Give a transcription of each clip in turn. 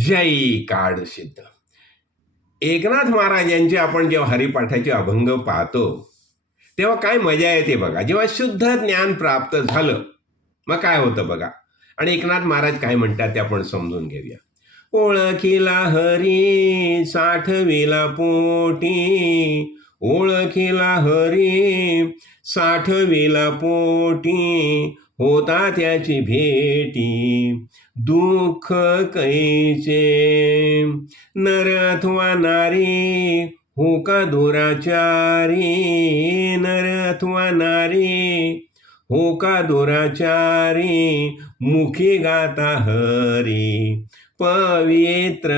जय काळ सिद्ध. एकनाथ महाराज यांचे आपण जेव्हा हरिपाठाचे अभंग पाहतो तेव्हा काय मजा येते बघा. जेव्हा शुद्ध ज्ञान प्राप्त झालं मग काय होतं बघा. आणि एकनाथ महाराज काय म्हणतात ते आपण समजून घेऊया. ओळखीला हरी साठविला पोटी, ओळखीला हरी साठविला पोटी, होता त्याची भेटी दुःख कैचे. नर अथवा नारी हो का दुराचारी, नर अथवा नारी हो का दुराचारी, मुखी गाता हरी पवित्र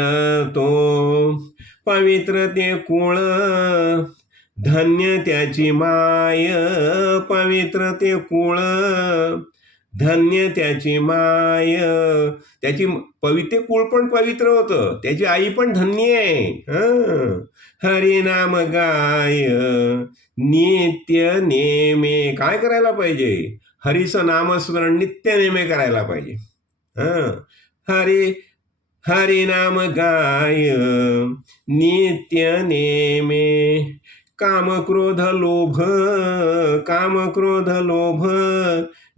तो. पवित्र ते कुळ धन्य त्याची माय, पवित्र ते कुळ धन्य त्याची माय. त्याची पवित्र कुळ पण पवित्र होतं, त्याची आई पण धन्य आहे. हरिनाम गाय नित्य नेमे. काय करायला पाहिजे? हरीचं नामस्मरण नित्य नेमे करायला पाहिजे. हरिनाम गाय नित्य नेमे. काम क्रोध लोभ, काम क्रोध लोभ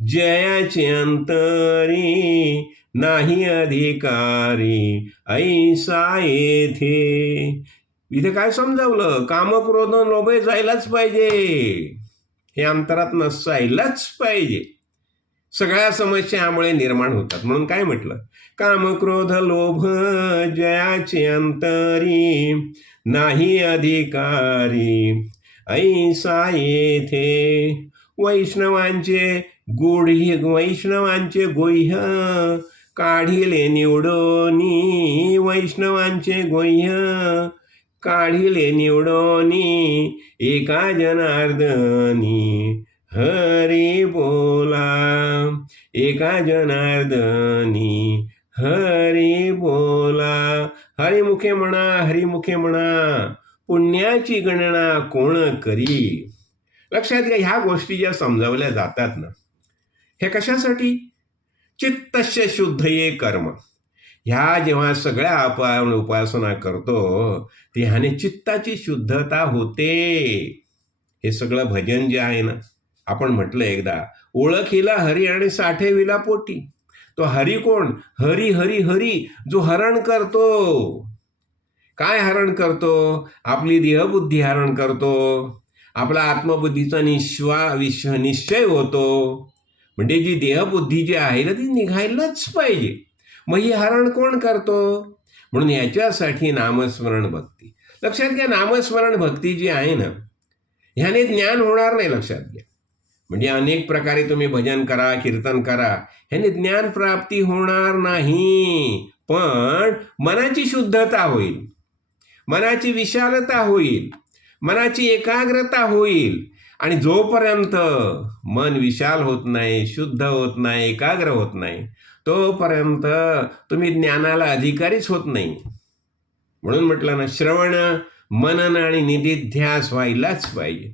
जयाचे अंतरी, नाही अधिकारी ऐसा येथे. इथे काय समजावलं? काम क्रोध लोभ जायलाच पाहिजे, हे अंतरात नसायलाच पाहिजे. सगळ्या समस्या यामुळे निर्माण होतात. म्हणून काय म्हटलं? काम क्रोध लोभ जयाचे अंतरी, नाही अधिकारी ऐसा येथे. वैष्णवांचे वैष्णवांचे गुह्य काढिले निवडोनी, वैष्णवांचे गुह्य काढिले निवडोनी, एका जनार्दनी हरी बोला, एका जनार्दनी हरी बोला. हरिमुखे म्हणा, हरिमुखे म्हणा, पुण्याची गणना कोण करी. लक्षात घ्या, ह्या गोष्टी ज्या समजावल्या जातात ना, हे कशासाठी? चित्तस्य शुद्ध ये कर्म. ह्या जेव्हा सगळ्या आपण उपासना करतो ह्याने चित्ताची शुद्धता होते. हे सगळं भजन जे आहे ना, आपण म्हटलं एकदा, ओळखीला हरी आणि साठेविला पोटी. तो हरी कोण? हरी हरी हरी जो हरण करतो. काय हरण करतो? आपली देहबुद्धी हरण करतो, आपला आत्मबुद्धीचा निश्चय होतो. म्हणजे जी देहबुद्धी जी आहे ना ती निघायलाच पाहिजे. मग ही हरण कोण करतो? म्हणून ह्याच्यासाठी नामस्मरण भक्ती. लक्षात घ्या, नामस्मरण भक्ती जी आहे ना ह्याने ज्ञान होणार नाही. लक्षात घ्या, म्हणजे अनेक प्रकारे तुम्ही भजन करा, कीर्तन करा, ह्याने ज्ञान प्राप्ती होणार नाही. पण मनाची शुद्धता होईल, मनाची विशालता होईल, मनाची एकाग्रता होईल. आणि जोपर्यंत मन विशाल होत नाही, शुद्ध होत नाही, एकाग्र होत नाही, तोपर्यंत तुम्ही ज्ञानाला अधिकारीच होत नाही. म्हणून म्हटलं ना, श्रवण मनन आणि निधिध्यास व्हायलाच पाहिजे,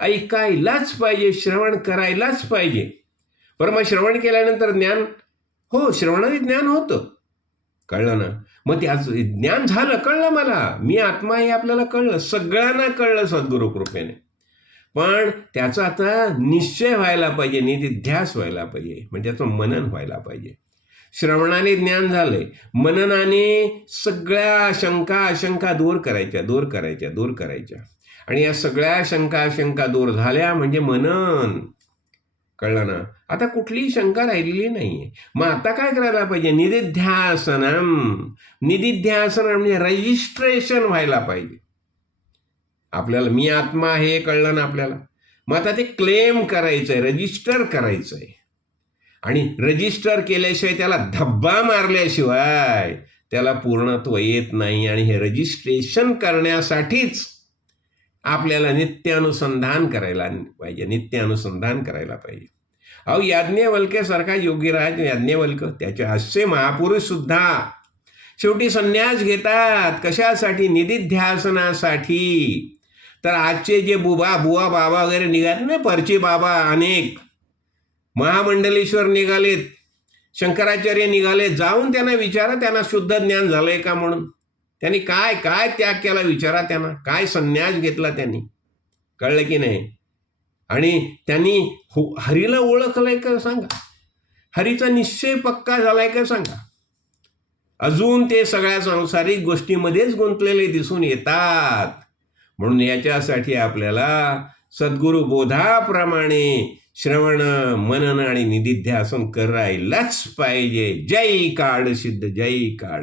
ऐकायलाच पाहिजे, श्रवण करायलाच पाहिजे. बरं, मग श्रवण केल्यानंतर ज्ञान हो, श्रवणाने ज्ञान होतं, कळलं ना. मग त्याचं ज्ञान झालं, कळलं मला मी आत्मा हे आपल्याला कळलं, सगळ्यांना कळलं सद्गुरु कृपेने. पण त्याचा आता निश्चय व्हायला पाहिजे, निधिध्यास व्हायला पाहिजे, म्हणजे त्याचं मनन व्हायला पाहिजे. श्रवणाने ज्ञान झालंय, मननाने सगळ्या शंका अशंका दूर करायच्या, दूर करायच्या, दूर करायच्या. आणि या सगळ्या शंका अशंका दूर झाल्या म्हणजे मनन, कळलं ना. आता कुठलीही शंका राहिलेली नाहीये. मग आता काय करायला पाहिजे? निधिध्यासनम. निधिध्यासन म्हणजे रजिस्ट्रेशन व्हायला पाहिजे आपल्याला. मी आत्मा हे कळलं ना आपल्याला. मग आता ते क्लेम करायचंय, रजिस्टर करायचंय. आणि रजिस्टर केल्याशिवाय, त्याला धब्बा मारल्याशिवाय त्याला पूर्णत्व येत नाही. आणि हे रजिस्ट्रेशन करण्यासाठीच आपल्याला नित्यानुसंधान करायला पाहिजे, नित्यानुसंधान करायला पाहिजे. अहो, याज्ञवल्क्यासारखा योगीराज याज्ञवल्क्य, त्याचे असे महापुरुष सुद्धा शेवटी संन्यास घेतात. कशासाठी? निधिध्यासनासाठी. तर आजचे जे बुवा बाबा वगैरे निघाले ना, परचे बाबा अनेक महामंडलेश्वर निघालेत, शंकराचार्य निघाले, जाऊन त्यांना विचारा त्यांना शुद्ध ज्ञान झालंय का म्हणून. त्यांनी काय काय त्याग केला विचारा त्यांना, काय संन्यास घेतला त्यांनी, कळलं की नाही. आणि त्यांनी हरीला ओळखलंय का सांगा, हरीचा निश्चय पक्का झालाय का सांगा. अजून ते सगळ्या सांसारिक गोष्टीमध्येच गुंतलेले दिसून येतात. म्हणून याच्यासाठी आपल्याला सद्गुरु बोधाप्रमाणे श्रवण मनन आणि निधिध्यासन करायलाच पाहिजे. जय काळ सिद्ध, जय काळ.